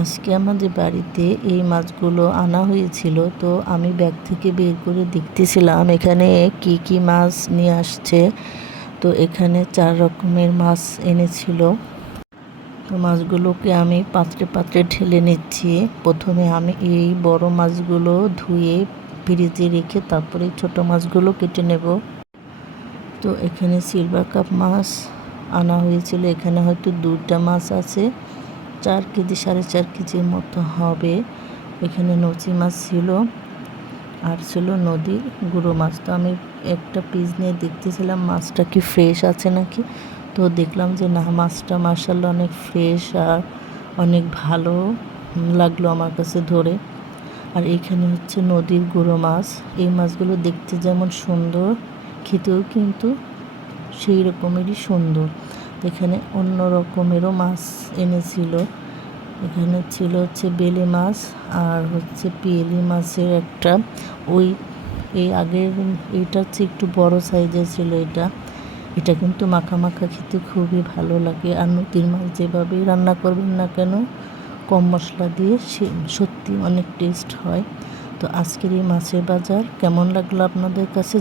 আজকে আমাদের বাড়িতে এই মাছগুলো আনা হয়েছিল, তো আমি ব্যাগ থেকে বের করে দেখতেছিলাম এখানে কি কি মাছ নিয়ে আসছে। তো এখানে 4 রকমের মাছ এনেছিল। তো মাছগুলোকে আমি পাত্রে পাত্রে ঢেলে নিচ্ছি। প্রথমে আমি এই বড় মাছগুলো ধুয়ে ফ্রিজে রেখে তারপরে ছোট মাছগুলো কেটে নেব। তো এখানে সিলভার কাপ মাছ আনা হয়েছিল, এখানে হয়তো 2টা মাছ আছে, 4 কেজি 4.5 কেজির মতো হবে। এখানে নচি মাছ ছিল আর ছিল নদীর গুঁড়ো মাছ। তো আমি একটা পিস নিয়ে দেখতেছিলাম মাছটা কি ফ্রেশ আছে নাকি। তো দেখলাম যে না, মাছটা মাশাআল্লাহ অনেক ফ্রেশ আর অনেক ভালো লাগলো আমার কাছে ধরে। আর এখানে হচ্ছে নদীর গুঁড়ো মাছ। এই মাছগুলো দেখতে যেমন সুন্দর, খেতেও কিন্তু সেই রকমেরই সুন্দর। এখানে অন্য রকমেরও মাছ এনেছিল। এখানে ছিল হচ্ছে বেলে মাছ আর হচ্ছে পিয়েলি মাছের একটা এই আগের এইটা হচ্ছে একটু বড় সাইজের ছিল। এটা কিন্তু মাখা মাখা খেতে খুবই ভালো লাগে। আর নদীর মাছ যেভাবেই রান্না করবেন না কেন, কম মশলা দিয়ে সত্যি অনেক টেস্ট হয়। তো আজকের এই মাছের বাজার কেমন লাগলো আপনাদের কাছে?